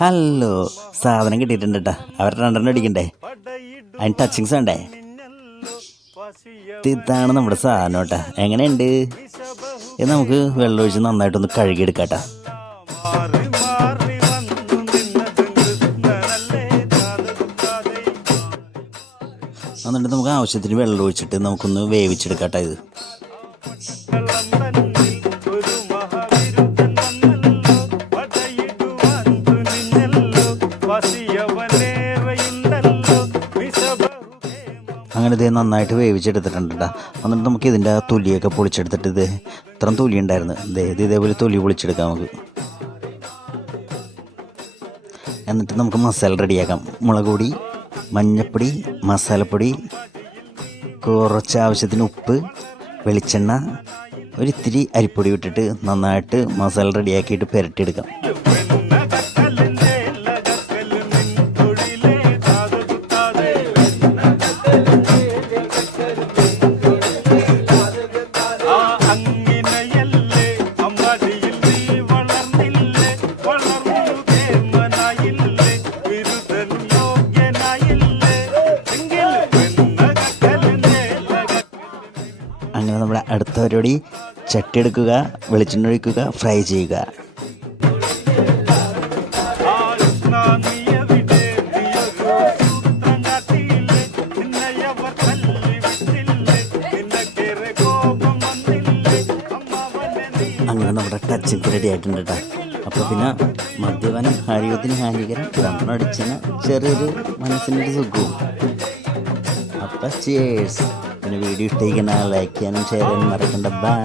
Hello സാധനം കിട്ടിയിട്ടുണ്ട് കേട്ടാ അവരുടെ രണ്ടെണ്ണം അടിക്കണ്ടേ? അതിന് ടച്ചിങ്സ് വേണ്ടേ? ഇത് ഇതാണ് നമ്മുടെ സാധനം കേട്ടാ എങ്ങനെയുണ്ട്? ഇത് നമുക്ക് വെള്ളമൊഴിച്ച് നന്നായിട്ടൊന്ന് കഴുകിയെടുക്കാം എന്നിട്ട് നമുക്ക് ആവശ്യത്തിന് വെള്ളം ഒഴിച്ചിട്ട് നമുക്കൊന്ന് വേവിച്ചെടുക്കാം ഇത്. അങ്ങനെ ഇത് നന്നായിട്ട് വേവിച്ചെടുത്തിട്ടുണ്ട് കേട്ടോ എന്നിട്ട് നമുക്ക് ഇതിന്റെ ആ തൊലിയൊക്കെ പൊളിച്ചെടുത്തിട്ട് ഇത് ഇത്രയും തൊലി ഉണ്ടായിരുന്നു. ഇതേ ഇത് ഇതേപോലെ തൊലി പൊളിച്ചെടുക്കാം നമുക്ക്. എന്നിട്ട് നമുക്ക് മസാല റെഡിയാക്കാം. മുളക് പൊടി മഞ്ഞൾപ്പൊടി മസാലപ്പൊടി കുറച്ച് ആവശ്യത്തിന് ഉപ്പ് വെളിച്ചെണ്ണ ഒരിത്തിരി അരിപ്പൊടി വിട്ടിട്ട് നന്നായിട്ട് മസാല റെഡിയാക്കിയിട്ട് പുരട്ടിയെടുക്കാം. അങ്ങനെ നമ്മുടെ അടുത്ത പരിപാടി ചട്ടി എടുക്കുക വെളിച്ചെണ്ണ ഒഴിക്കുക ഫ്രൈ ചെയ്യുക. നമ്മുടെ ടച്ചിങ് റെഡി ആയിട്ടുണ്ട് കേട്ടോ അപ്പോൾ പിന്നെ മദ്യപാനം ആരോഗ്യത്തിന് ഹാനികരം രണ്ടെണ്ണം അടിച്ചതിന് ചെറിയൊരു മനസ്സിനൊരു സുഖവും. അപ്പം ചേഴ്സ് പിന്നെ വീഡിയോ ഇട്ടേക്കണ ലൈക്ക് ചെയ്യാനും ഷെയർ ചെയ്യാനും മറക്കണ്ട. ബൈ